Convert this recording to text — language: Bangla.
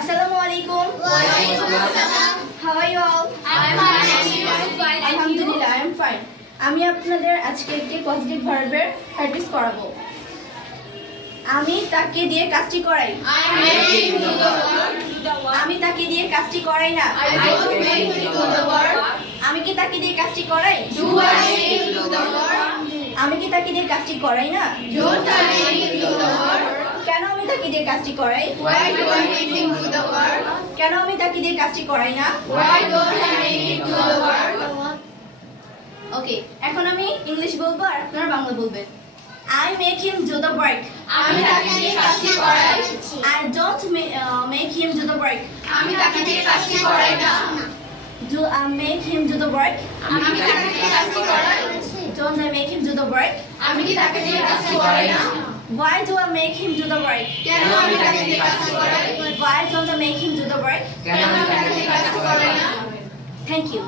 Assalamualaikum. Waalaikumsalam. How are you all? I'm fine. And you? Alhamdulillah, I am fine. আমি আপনাদের আজকে একটি পজিটিভ ভার্বের প্র্যাকটিস করাবো। আমি তাকে দিয়ে কাজটি করাই। I make him do the work. আমি তাকে দিয়ে কাজটি করাই না। I don't make him do the work. আমি কি তাকে দিয়ে কাজটি করাই? Do I make him do the work? আমি কি তাকে দিয়ে কাজটি করাই না? Don't I make him do the work? কেন আমি তাকে দিয়ে কাজটি করাই? Why do I make him do the work? কেন আমি তাকে দিয়ে কাজটি করাই না? Why don't I make him do the work? ওকে, এখন আমি ইংলিশ বলবো আর আপনারা বাংলা বলবেন। I make him do the work. আমি তাকে দিয়ে কাজটি করাই। I don't make him do the work. আমি তাকে দিয়ে কাজটি করাই না। Do I make him do the work? আমি তাকে দিয়ে কাজটি করাই। Don't I make him do the work? আমি কি তাকে দিয়ে কাজটি করাই না? Why do I make him do the work? কেন আমি তাকে দিয়ে কাজটি করাই? Why don't I make him do the work? কেন আমি তাকে দিয়ে কাজটি করাই না? Thank you.